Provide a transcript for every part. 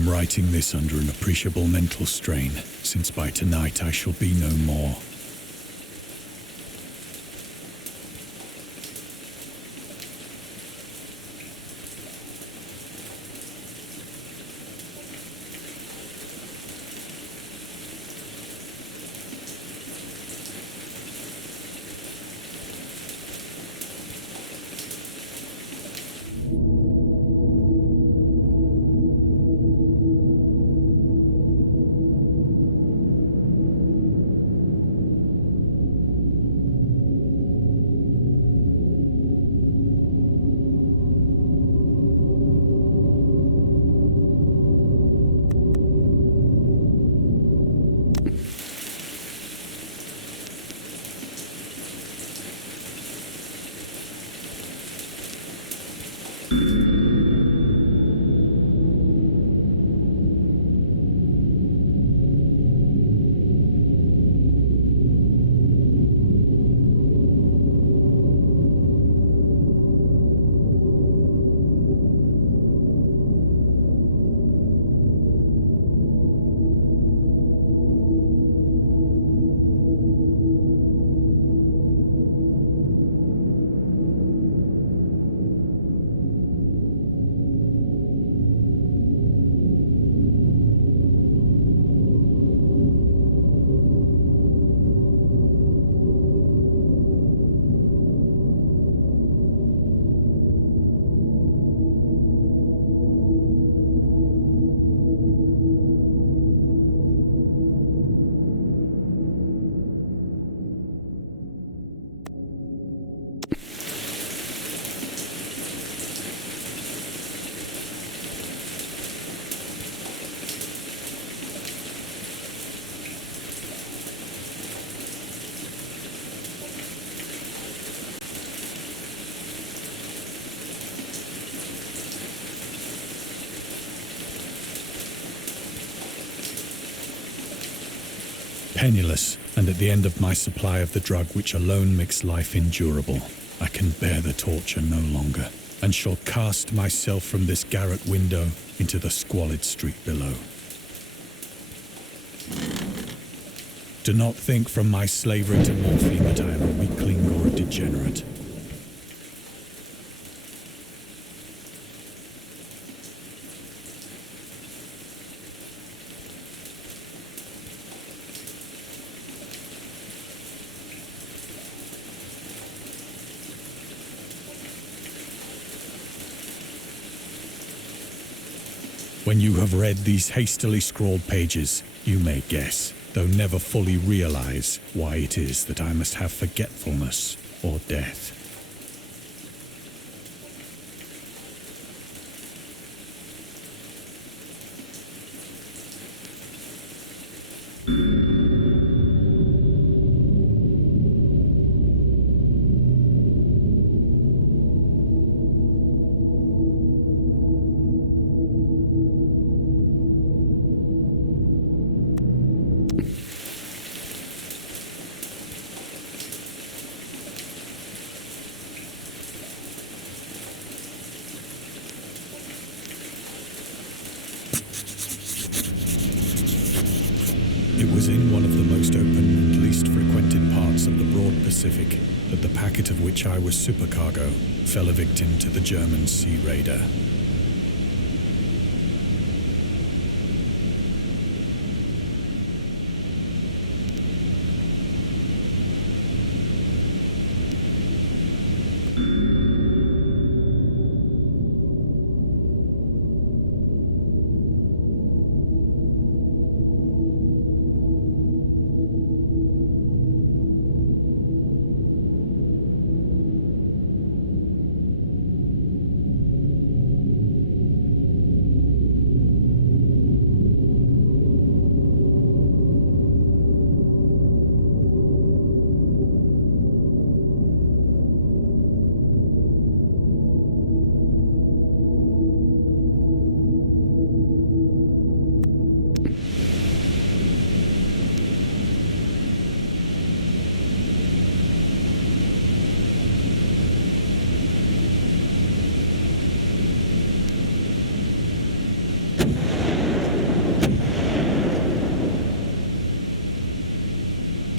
am writing this under an appreciable mental strain, since by tonight I shall be no more. Penniless, and at the end of my supply of the drug which alone makes life endurable, I can bear the torture no longer, and shall cast myself from this garret window into the squalid street below. Do not think from my slavery to morphine that I am a weakling or a degenerate. When you have read these hastily scrawled pages, you may guess, though never fully realize, why it is that I must have forgetfulness or death. It was in one of the most open and least frequented parts of the broad Pacific that the packet of which I was supercargo fell a victim to the German sea raider.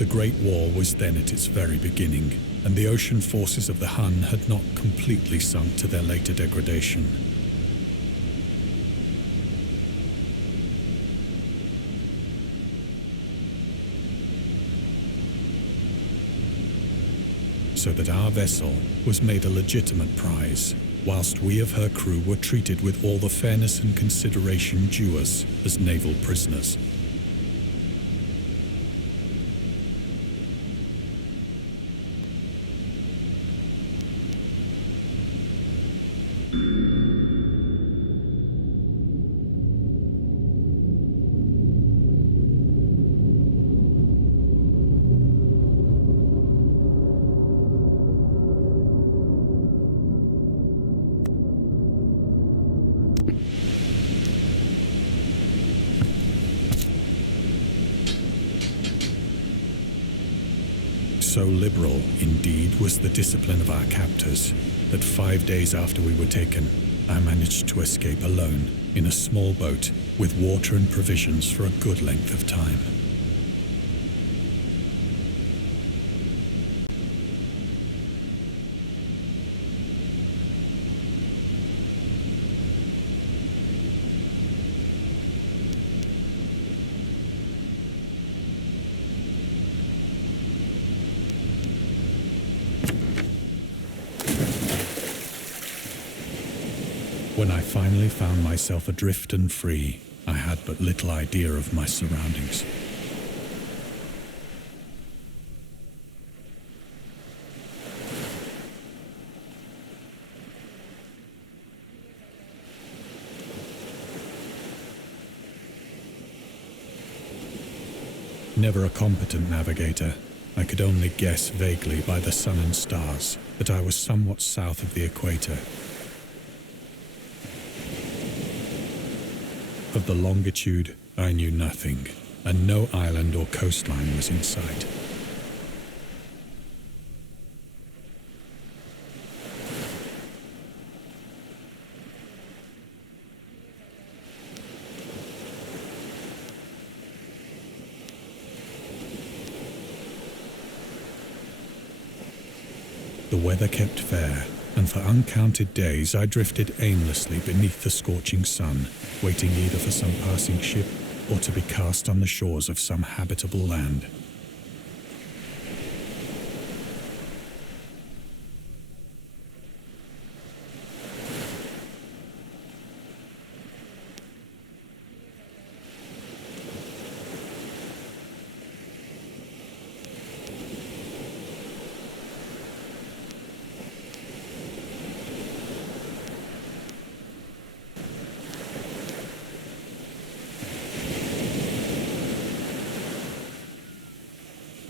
The Great War was then at its very beginning, and the ocean forces of the Hun had not completely sunk to their later degradation. So that our vessel was made a legitimate prize, whilst we of her crew were treated with all the fairness and consideration due us as naval prisoners. So liberal, indeed, was the discipline of our captors, that 5 days after we were taken, I managed to escape alone in a small boat with water and provisions for a good length of time. When I finally found myself adrift and free, I had but little idea of my surroundings. Never a competent navigator, I could only guess vaguely by the sun and stars that I was somewhat south of the equator. Of the longitude, I knew nothing, and no island or coastline was in sight. The weather kept fair, and for uncounted days I drifted aimlessly beneath the scorching sun, waiting either for some passing ship or to be cast on the shores of some habitable land.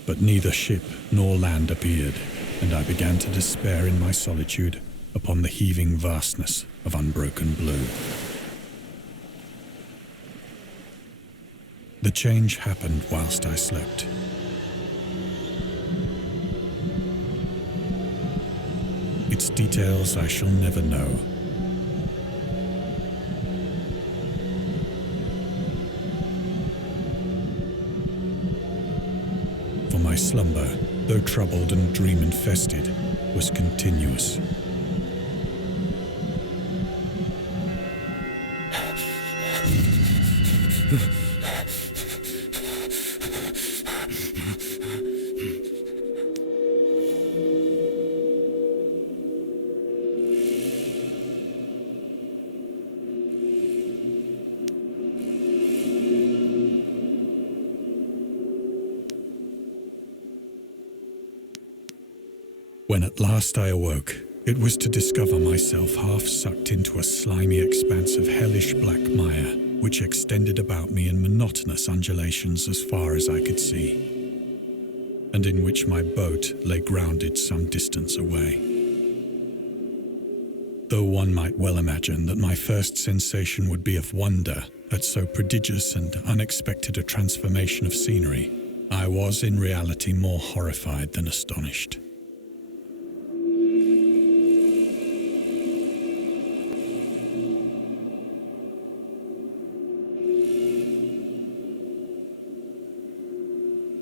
But neither ship nor land appeared, and I began to despair in my solitude upon the heaving vastness of unbroken blue. The change happened whilst I slept. Its details I shall never know. My slumber, though troubled and dream-infested, was continuous. When at last I awoke, it was to discover myself half sucked into a slimy expanse of hellish black mire, which extended about me in monotonous undulations as far as I could see, and in which my boat lay grounded some distance away. Though one might well imagine that my first sensation would be of wonder at so prodigious and unexpected a transformation of scenery, I was in reality more horrified than astonished.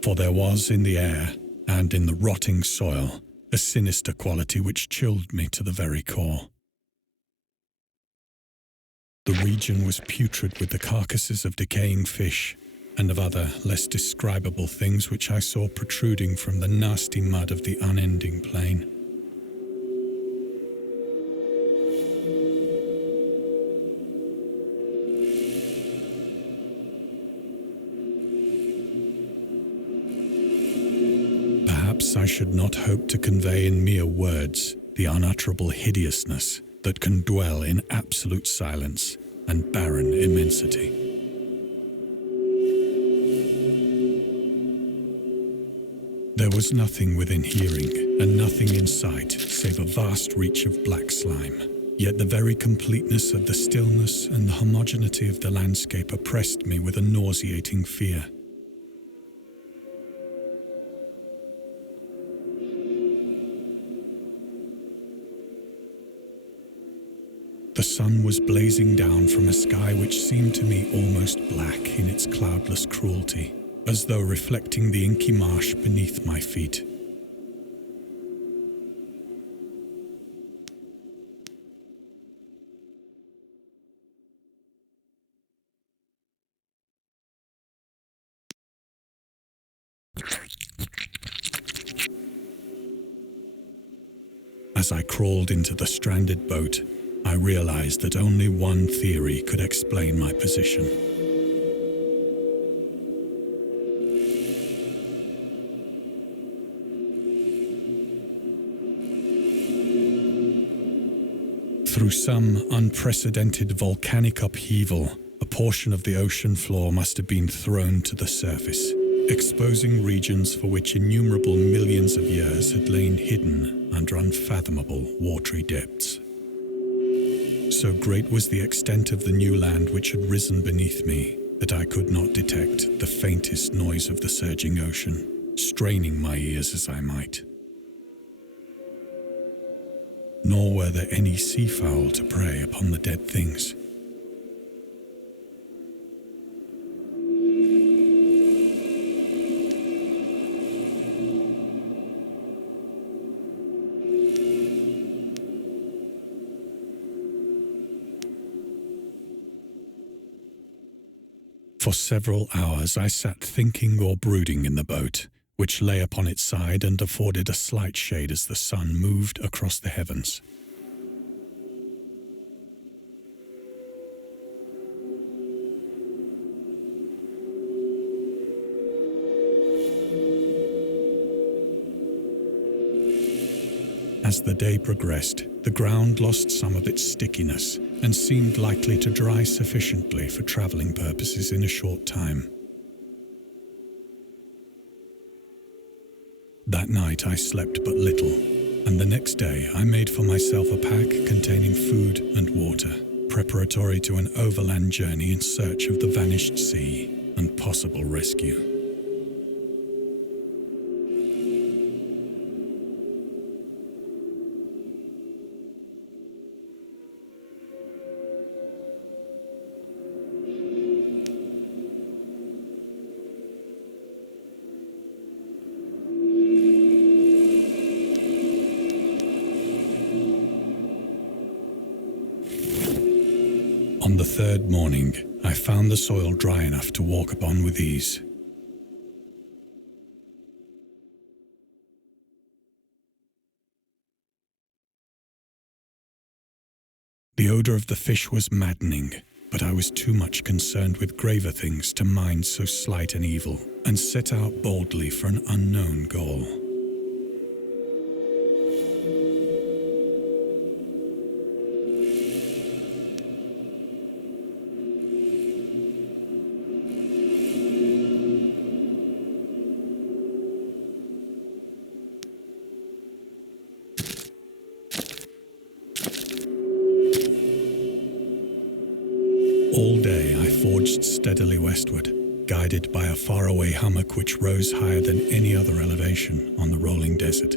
For there was in the air and in the rotting soil a sinister quality which chilled me to the very core. The region was putrid with the carcasses of decaying fish and of other less describable things which I saw protruding from the nasty mud of the unending plain. Perhaps I should not hope to convey in mere words the unutterable hideousness that can dwell in absolute silence and barren immensity. There was nothing within hearing and nothing in sight save a vast reach of black slime. Yet the very completeness of the stillness and the homogeneity of the landscape oppressed me with a nauseating fear. The sun was blazing down from a sky which seemed to me almost black in its cloudless cruelty, as though reflecting the inky marsh beneath my feet. As I crawled into the stranded boat, I realized that only one theory could explain my position. Through some unprecedented volcanic upheaval, a portion of the ocean floor must have been thrown to the surface, exposing regions for which innumerable millions of years had lain hidden under unfathomable watery depths. So great was the extent of the new land which had risen beneath me that I could not detect the faintest noise of the surging ocean, straining my ears as I might. Nor were there any seafowl to prey upon the dead things. For several hours I sat thinking or brooding in the boat, which lay upon its side and afforded a slight shade as the sun moved across the heavens. As the day progressed, the ground lost some of its stickiness and seemed likely to dry sufficiently for traveling purposes in a short time. That night I slept but little, and the next day I made for myself a pack containing food and water, preparatory to an overland journey in search of the vanished sea and possible rescue. On the third morning, I found the soil dry enough to walk upon with ease. The odor of the fish was maddening, but I was too much concerned with graver things to mind so slight an evil, and set out boldly for an unknown goal. All day I forged steadily westward, guided by a faraway hummock which rose higher than any other elevation on the rolling desert.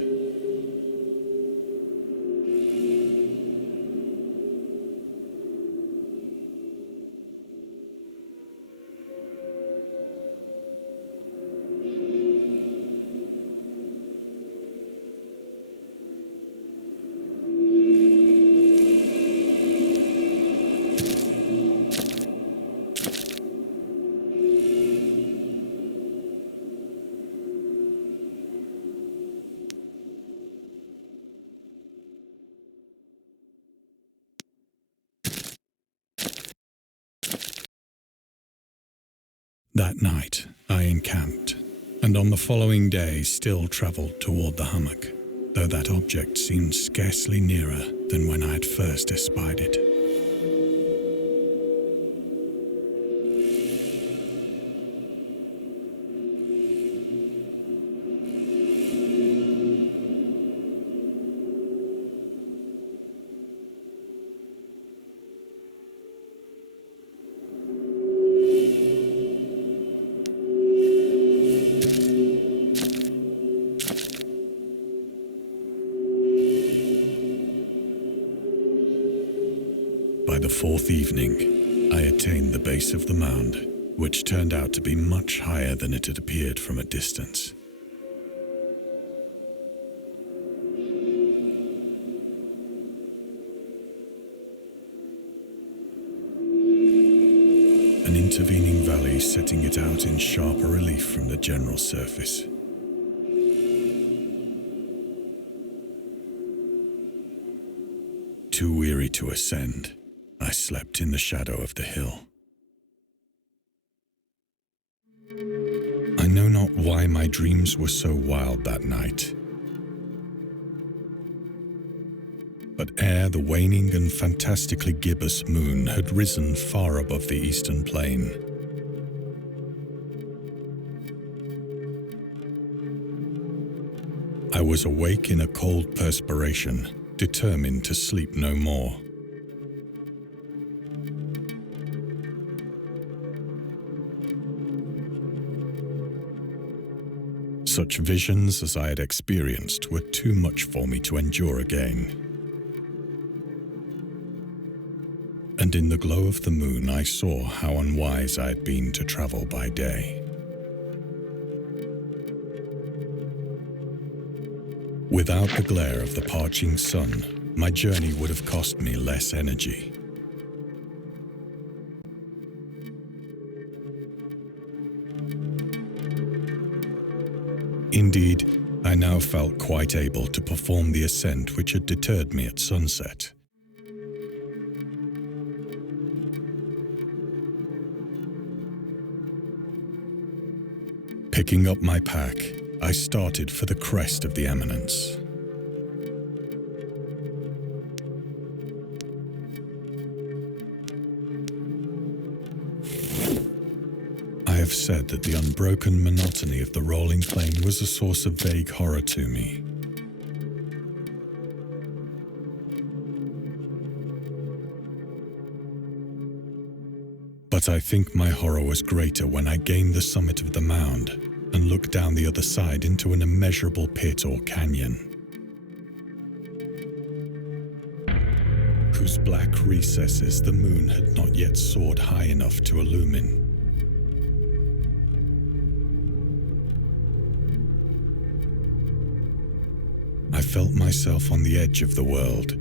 That night, I encamped, and on the following day still travelled toward the hummock, though that object seemed scarcely nearer than when I had first espied it. By the fourth evening, I attained the base of the mound, which turned out to be much higher than it had appeared from a distance. An intervening valley setting it out in sharper relief from the general surface. Too weary to ascend, I slept in the shadow of the hill. I know not why my dreams were so wild that night. But ere the waning and fantastically gibbous moon had risen far above the eastern plain, I was awake in a cold perspiration, determined to sleep no more. Such visions as I had experienced were too much for me to endure again. And in the glow of the moon I saw how unwise I had been to travel by day. Without the glare of the parching sun, my journey would have cost me less energy. Indeed, I now felt quite able to perform the ascent which had deterred me at sunset. Picking up my pack, I started for the crest of the eminence. I have said that the unbroken monotony of the rolling plain was a source of vague horror to me. But I think my horror was greater when I gained the summit of the mound and looked down the other side into an immeasurable pit or canyon, whose black recesses the moon had not yet soared high enough to illumine. I felt myself on the edge of the world,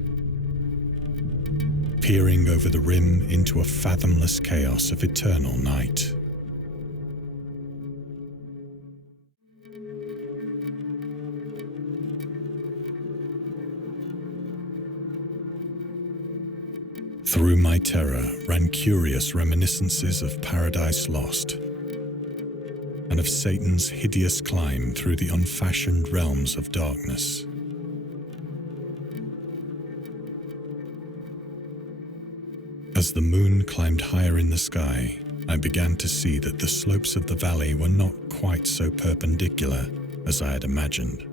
peering over the rim into a fathomless chaos of eternal night. Through my terror ran curious reminiscences of Paradise Lost and of Satan's hideous climb through the unfashioned realms of darkness. As the moon climbed higher in the sky, I began to see that the slopes of the valley were not quite so perpendicular as I had imagined.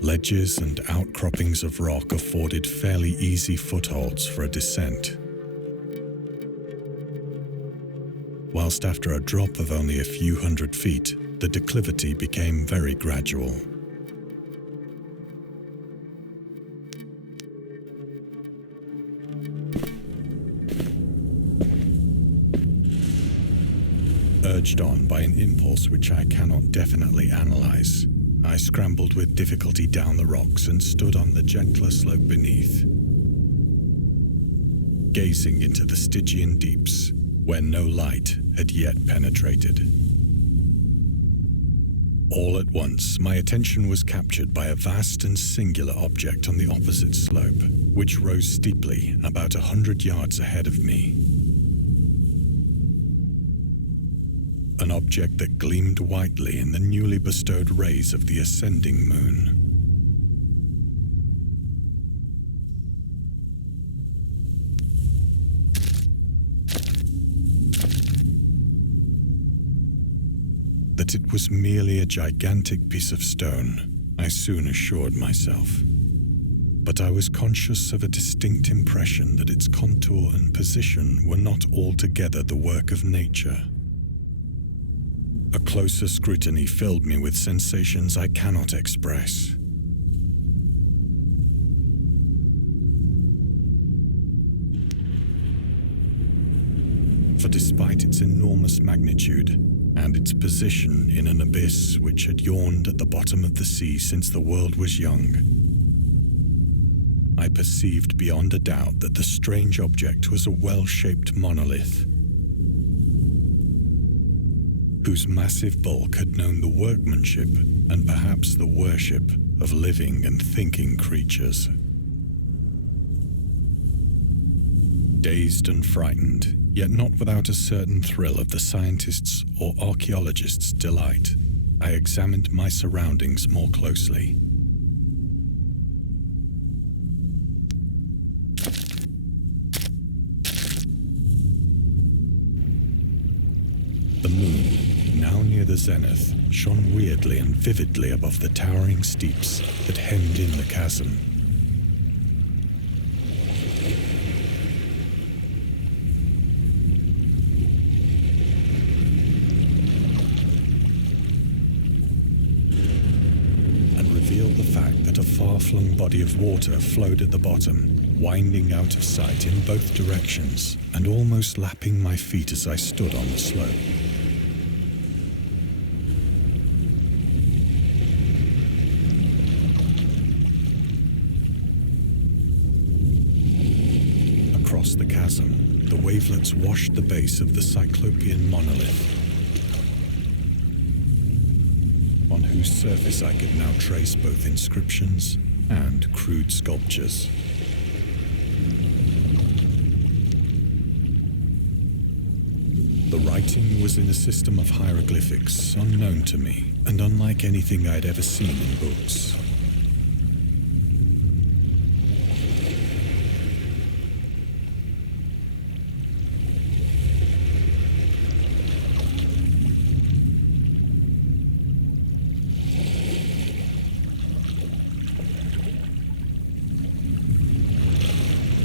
Ledges and outcroppings of rock afforded fairly easy footholds for a descent, whilst after a drop of only a few hundred feet, the declivity became very gradual. Urged on by an impulse which I cannot definitely analyze, I scrambled with difficulty down the rocks and stood on the gentler slope beneath, gazing into the Stygian deeps where no light had yet penetrated. All at once, my attention was captured by a vast and singular object on the opposite slope, which rose steeply about 100 yards ahead of me. An object that gleamed whitely in the newly bestowed rays of the ascending moon. That it was merely a gigantic piece of stone, I soon assured myself. But I was conscious of a distinct impression that its contour and position were not altogether the work of nature. A closer scrutiny filled me with sensations I cannot express. For despite its enormous magnitude, and its position in an abyss which had yawned at the bottom of the sea since the world was young, I perceived beyond a doubt that the strange object was a well-shaped monolith, whose massive bulk had known the workmanship and perhaps the worship of living and thinking creatures. Dazed and frightened, yet not without a certain thrill of the scientist's or archaeologist's delight, I examined my surroundings more closely. The moon, now near the zenith, shone weirdly and vividly above the towering steeps that hemmed in the chasm. Revealed the fact that a far-flung body of water flowed at the bottom, winding out of sight in both directions and almost lapping my feet as I stood on the slope. Across the chasm, the wavelets washed the base of the cyclopean monolith, on whose surface I could now trace both inscriptions and crude sculptures. The writing was in a system of hieroglyphics unknown to me and unlike anything I'd ever seen in books.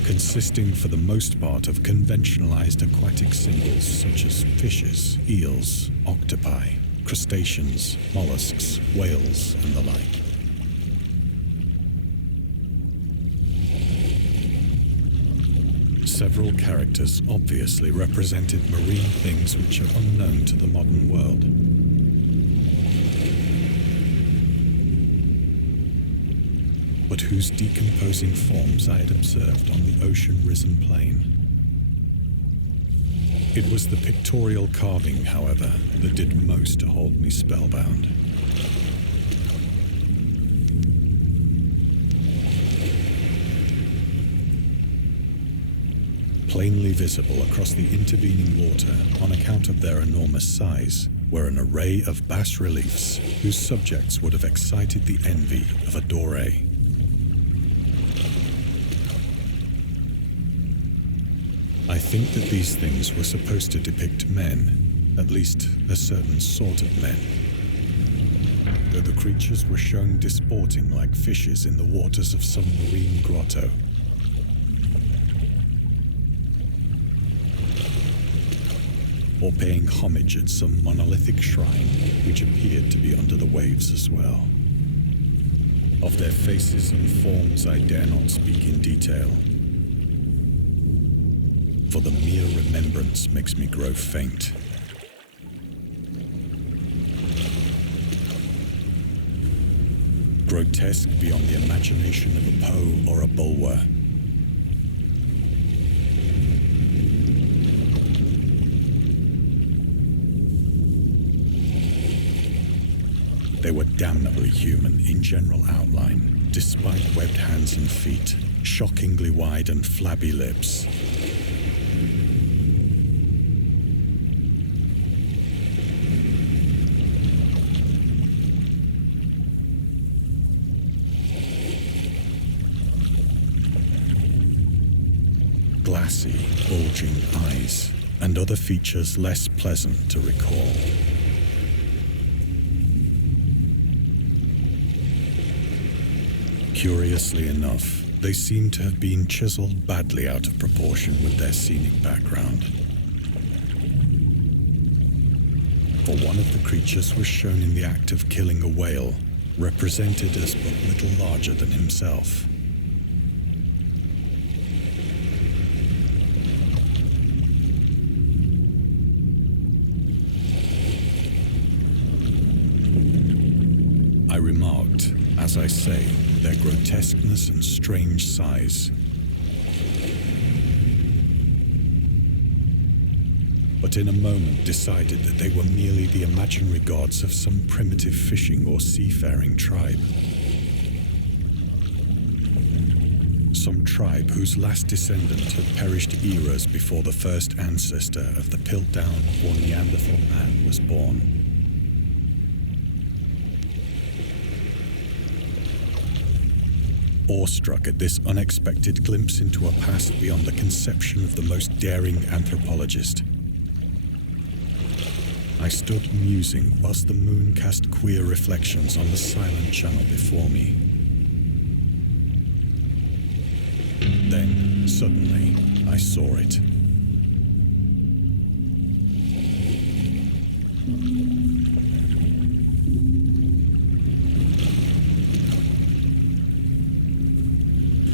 Consisting for the most part of conventionalized aquatic symbols such as fishes, eels, octopi, crustaceans, mollusks, whales, and the like. Several characters obviously represented marine things which are unknown to the modern world. But whose decomposing forms I had observed on the ocean-risen plain. It was the pictorial carving, however, that did most to hold me spellbound. Plainly visible across the intervening water on account of their enormous size were an array of bas-reliefs whose subjects would have excited the envy of a doré. I think that these things were supposed to depict men, at least a certain sort of men, though the creatures were shown disporting like fishes in the waters of some marine grotto. Or paying homage at some monolithic shrine which appeared to be under the waves as well. Of their faces and forms I dare not speak in detail, for the mere remembrance makes me grow faint. Grotesque beyond the imagination of a Poe or a Bulwer. They were damnably human in general outline, despite webbed hands and feet, shockingly wide and flabby lips. Glassy, bulging eyes, and other features less pleasant to recall. Curiously enough, they seem to have been chiseled badly out of proportion with their scenic background. For one of the creatures was shown in the act of killing a whale, represented as but little larger than himself. I remarked, as I say, their grotesqueness and strange size. But in a moment decided that they were merely the imaginary gods of some primitive fishing or seafaring tribe. Some tribe whose last descendant had perished eras before the first ancestor of the Piltdown or Neanderthal man was born. Awestruck at this unexpected glimpse into a past beyond the conception of the most daring anthropologist, I stood musing whilst the moon cast queer reflections on the silent channel before me. Then, suddenly, I saw it.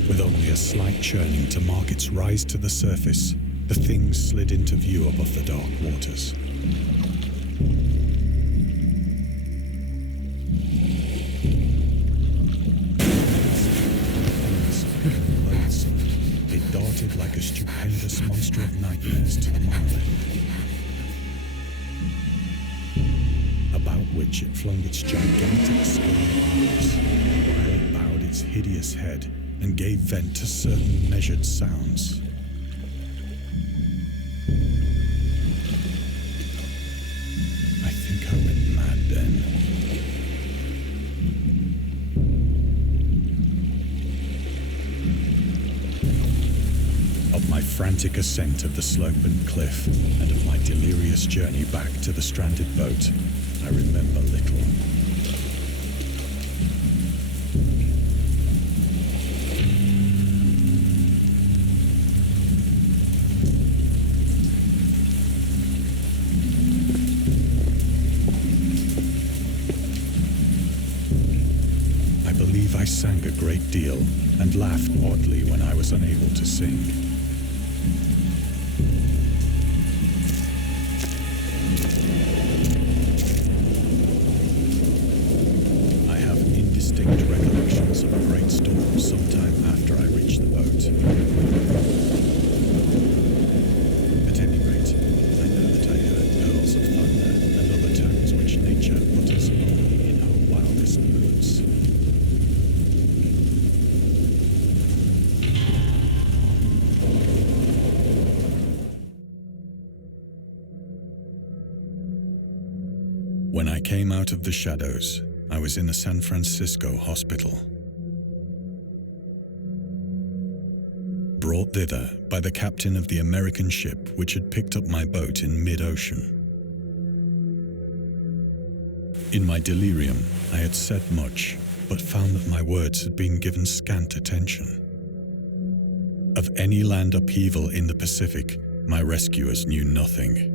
With only a slight churning to mark its rise to the surface, the thing slid into view above the dark waters. It darted like a stupendous monster of nightmares to the marlin, about which it flung its gigantic scaly arms, while it bowed its hideous head and gave vent to certain measured sounds. I think I went mad then. Of my frantic ascent of the sloping cliff and of my delirious journey back to the stranded boat, I remember little. I sang a great deal and laughed oddly when I was unable to sing. I have indistinct recollections of a great storm sometime after I reached the boat. At any rate, I know that I heard pearls of thunder and other tones which nature utters only in her wildest moods. When I came out of the shadows, I was in a San Francisco hospital. Brought thither by the captain of the American ship which had picked up my boat in mid-ocean. In my delirium, I had said much, but found that my words had been given scant attention. Of any land upheaval in the Pacific, my rescuers knew nothing.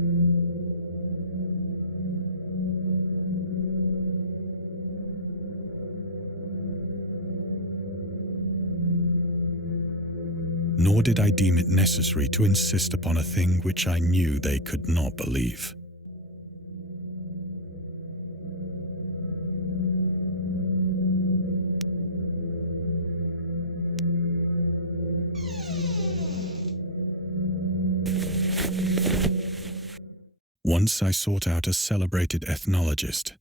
Nor did I deem it necessary to insist upon a thing which I knew they could not believe. Once I sought out a celebrated ethnologist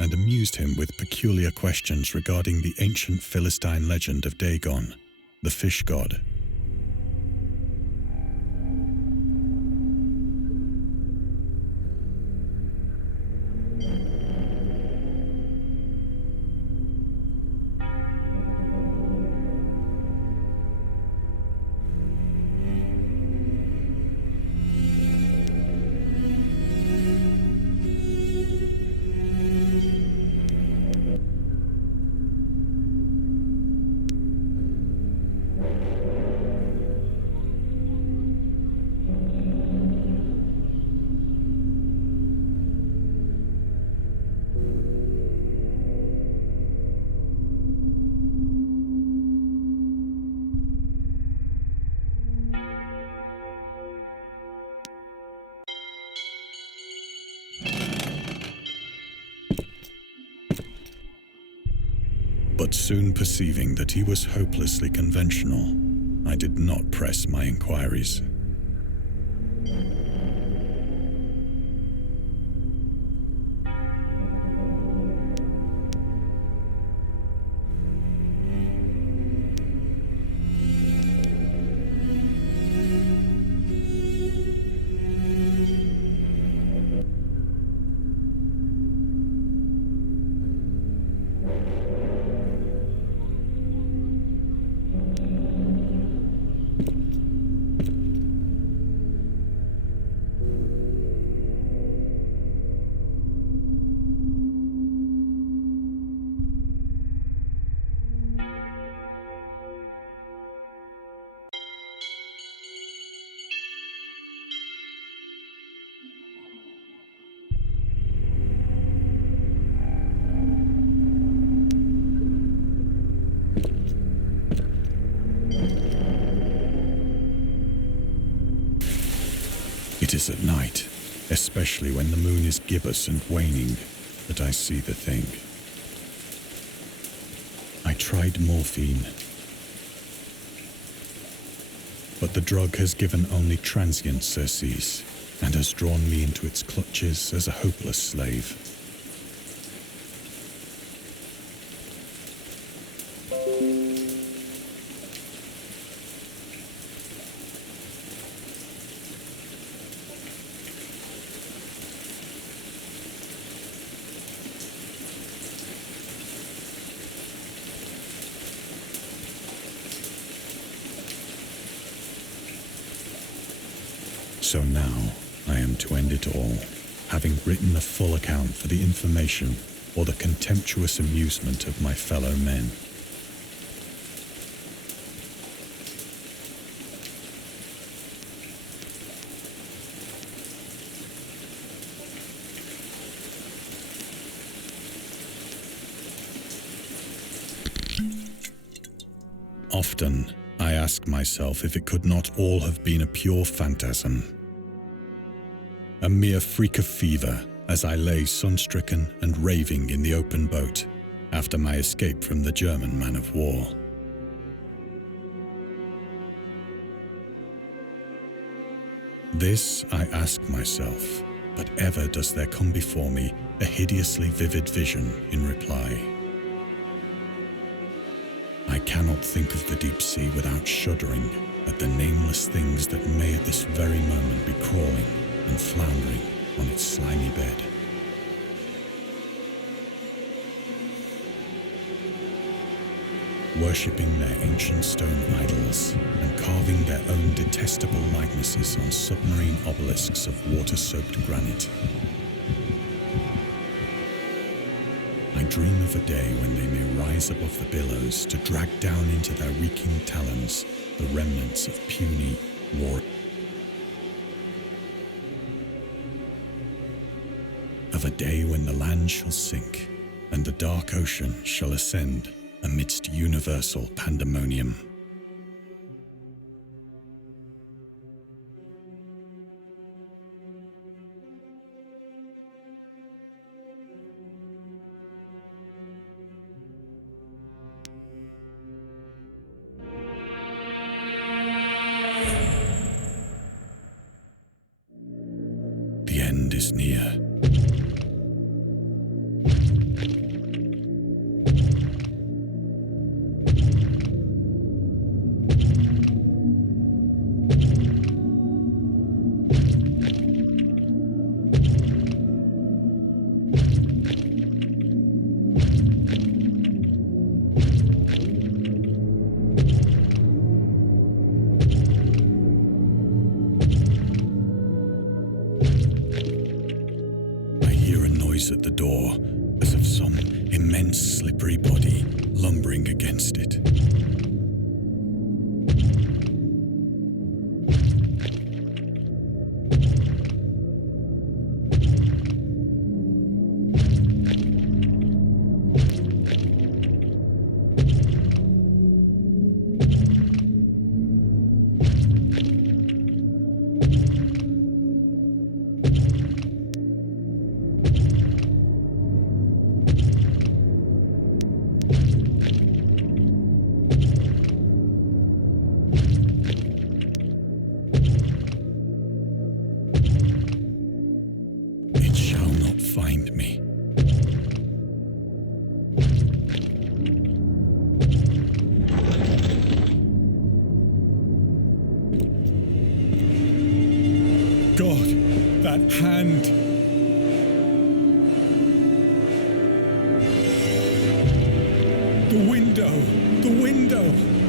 and amused him with peculiar questions regarding the ancient Philistine legend of Dagon, the fish god. But soon perceiving that he was hopelessly conventional, I did not press my inquiries. It is at night, especially when the moon is gibbous and waning, that I see the thing. I tried morphine, but the drug has given only transient surcease and has drawn me into its clutches as a hopeless slave. So now I am to end it all, having written a full account for the information or the contemptuous amusement of my fellow men. Often I ask myself if it could not all have been a pure phantasm. A mere freak of fever as I lay sun-stricken and raving in the open boat after my escape from the German man of war. This I ask myself, but ever does there come before me a hideously vivid vision in reply. I cannot think of the deep sea without shuddering at the nameless things that may at this very moment be crawling and floundering on its slimy bed. Worshipping their ancient stone idols and carving their own detestable likenesses on submarine obelisks of water-soaked granite. I dream of a day when they may rise above the billows to drag down into their reeking talons the remnants of puny war. Of a day when the land shall sink and the dark ocean shall ascend amidst universal pandemonium. The end is near. immense slippery body lumbering against it. Find me. God, that hand! The window! The window!